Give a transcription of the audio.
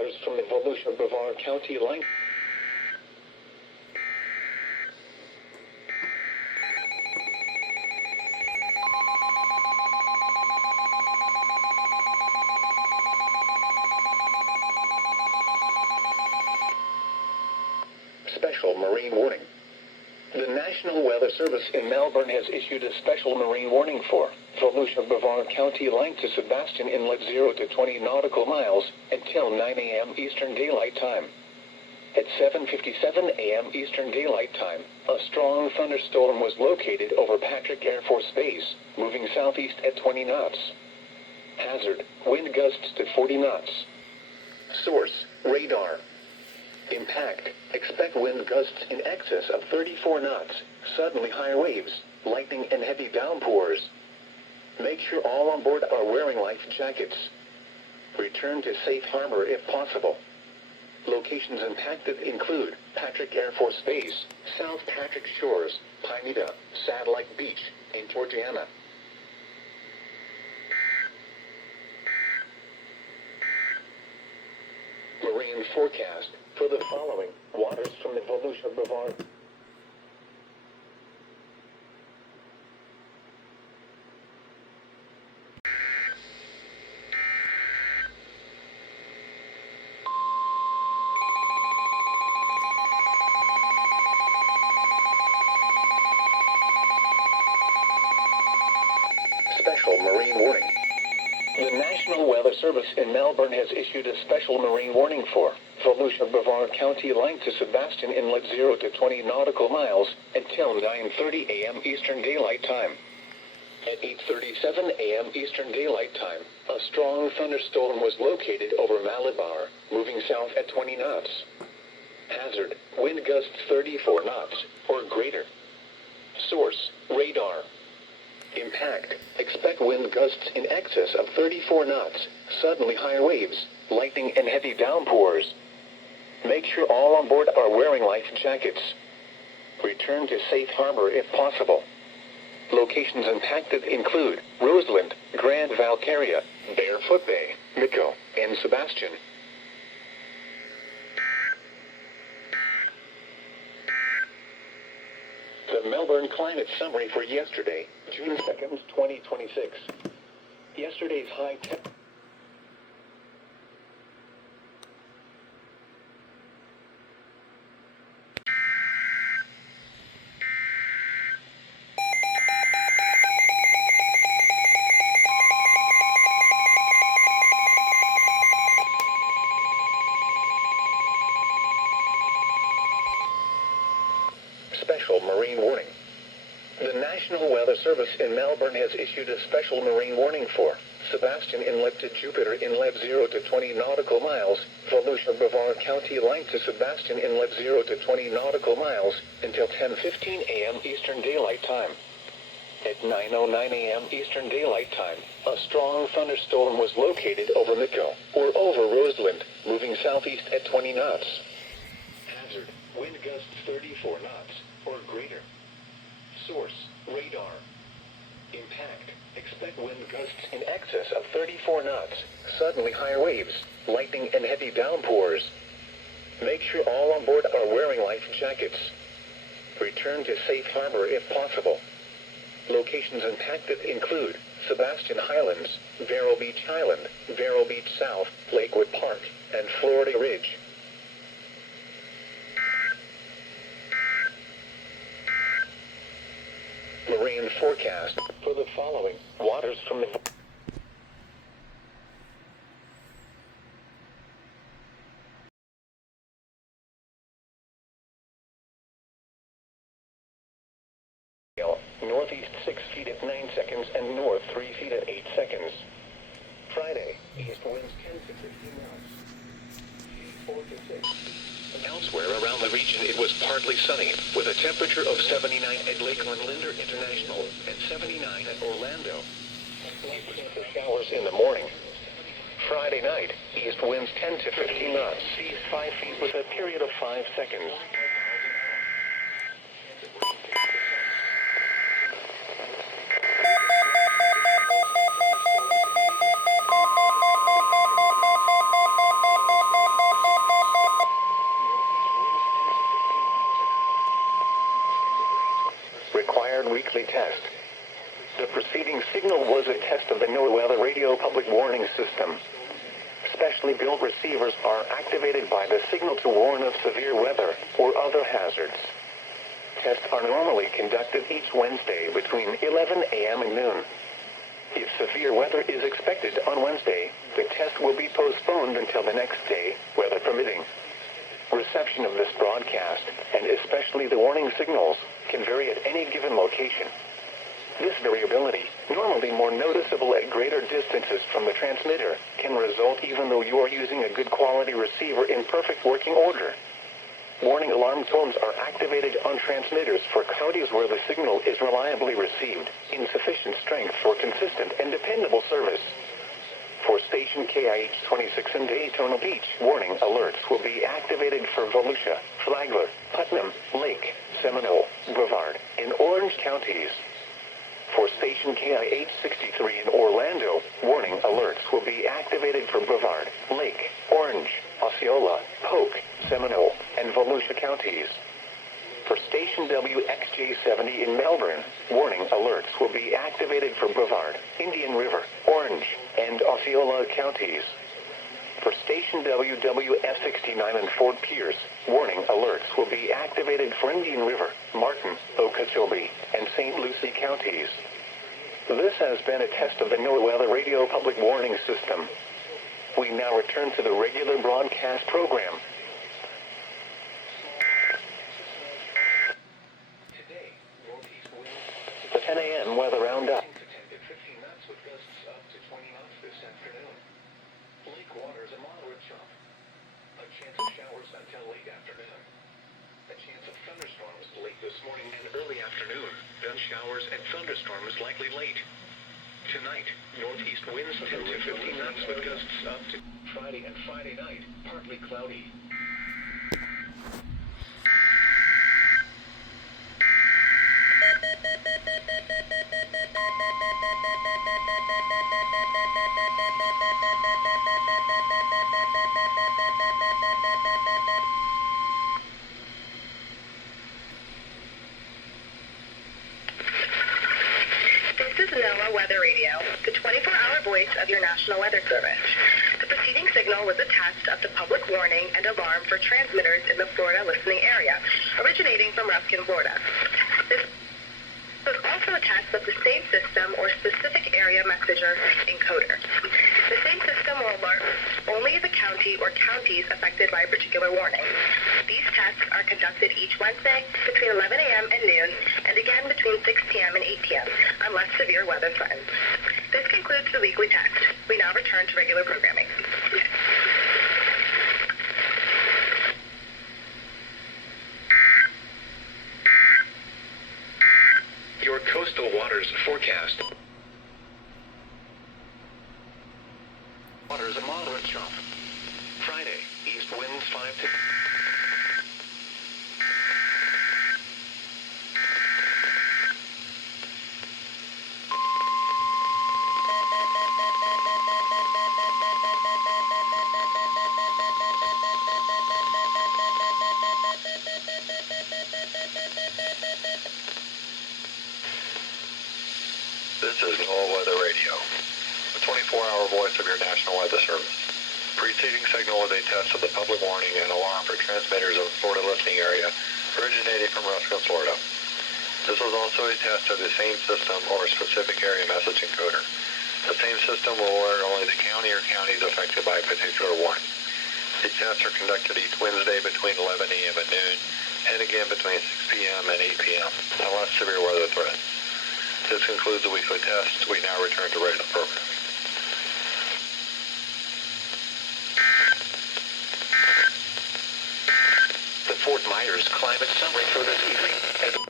waters from the Volusia-Brevard County line. Special marine warning. The National Weather Service in Melbourne has issued a special marine warning for Volusia-Brevard County length to Sebastian Inlet 0 to 20 nautical miles until 9 a.m. Eastern Daylight Time. At 7:57 a.m. Eastern Daylight Time, a strong thunderstorm was located over Patrick Air Force Base, moving southeast at 20 knots. Hazard, wind gusts to 40 knots. Source, radar. Impact, expect wind gusts in excess of 34 knots, suddenly higher waves, lightning and heavy downpours. Make sure all on board are wearing life jackets. Return to safe harbor if possible. Locations impacted include Patrick Air Force Base, South Patrick Shores, Pineda, Satellite Beach, and Georgiana. Marine forecast for the following waters from the Volusia-Brevard. Special marine warning. The National Weather Service in Melbourne has issued a special marine warning for Volusia-Brevard County length to Sebastian Inlet 0 to 20 nautical miles until 9:30 a.m. Eastern Daylight Time. At 8:37 a.m. Eastern Daylight Time, a strong thunderstorm was located over Malabar, moving south at 20 knots. Hazard, wind gusts 34 knots or greater. Source, radar. Impact, expect wind gusts in excess of 34 knots, suddenly higher waves, lightning and heavy downpours. Make sure all on board are wearing life jackets. Return to safe harbor if possible. Locations impacted include Roseland, Grand Valcaria, Barefoot Bay, Mico, and Sebastian. The Melbourne climate summary for yesterday, June 2nd, 2026. Yesterday's high temperature. Special marine warning. The National Weather Service in Melbourne has issued a special marine warning for Sebastian Inlet to Jupiter Inlet 0 to 20 nautical miles, Volusia-Brevard County length to Sebastian Inlet 0 to 20 nautical miles until 10:15 a.m. Eastern Daylight Time. At 9:09 a.m. Eastern Daylight Time, a strong thunderstorm was located over Mico, or over Roseland, moving southeast at 20 knots. Hazard, wind gusts 34 knots or greater. Source, radar. Impact, expect wind gusts in excess of 34 knots, suddenly higher waves, lightning and heavy downpours. Make sure all on board are wearing life jackets. Return to safe harbor if possible. Locations impacted include Sebastian Highlands, Vero Beach Island, Vero Beach South, Lakewood Park, and Florida Ridge. Marine forecast for the following waters from the northeast 6 feet at 9 seconds and north 3 feet at 8 seconds. Friday, east winds 10 to 15 knots. 4 to 6. Elsewhere around the region it was partly sunny, with a temperature of 79 at Lakeland Linder International and 79 at Orlando. For showers in the morning. Friday night, east winds 10 to 15 knots, seas 5 feet with a period of 5 seconds. The preceding signal was a test of the NOAA radio public warning system. Specially built receivers are activated by the signal to warn of severe weather or other hazards. Tests are normally conducted each Wednesday between 11 a.m. and noon. If severe weather is expected on Wednesday, the test will be postponed until the next day, weather permitting. Reception of this broadcast, and especially the warning signals, can vary at any given location. This variability, normally more noticeable at greater distances from the transmitter, can result even though you are using a good quality receiver in perfect working order. Warning alarm tones are activated on transmitters for counties where the signal is reliably received, in sufficient strength for consistent and dependable service. For station KIH 26 in Daytona Beach, warning alerts will be activated for Volusia, Flagler, Putnam, Lake, Seminole, Brevard, and Orange counties. For station KIH 63 in Orlando, warning alerts will be activated for Brevard, Lake, Orange, Osceola, Polk, Seminole, and Volusia counties. For station WXJ70 in Melbourne, warning alerts will be activated for Brevard, Indian River, Orange, and Osceola counties. For station WWF69 in Fort Pierce, warning alerts will be activated for Indian River, Martin, Okeechobee, and St. Lucie counties. This has been a test of the NOAA radio public warning system. We now return to the regular broadcast program. Today, northeast winds. The 10 a.m. weather roundup. 10 to 15 knots with gusts up to 20 knots this afternoon. Lake waters a moderate chop. A chance of showers until late afternoon. A chance of thunderstorms late this morning and early afternoon. Then showers and thunderstorms likely late. Tonight, northeast winds 10 to 15 knots with gusts up to Friday and Friday night, partly cloudy. This is NOAA Weather Radio, the 24-hour voice of your National Weather Service. The preceding signal was a test of the public warning and alarm for transmitters in the Florida listening area, originating from Ruskin, Florida. This was also a test of the same system or specific area messenger encoder. The same system will alert only the county or counties affected by a particular warning. These tests are conducted each Wednesday between 11 a.m. and noon, and again between 6 p.m. and 8 p.m. unless severe weather threatens. This concludes the weekly test. We now return to regular programming. Your coastal waters forecast. Waters a moderate chop. Friday, east winds 5 to... This is NOAA Weather Radio, the 24-hour voice of your National Weather Service. Preceding signal was a test of the public warning and alarm for transmitters of the Florida listening area originating from Ruskin, Florida. This was also a test of the same system or specific area message encoder. The same system will alert only the county or counties affected by a particular warning. These tests are conducted each Wednesday between 11 a.m. and noon, and again between 6 p.m. and 8 p.m. unless severe weather threatens. This concludes the weekly test. We now return to regular programming. The Fort Myers climate summary for this evening.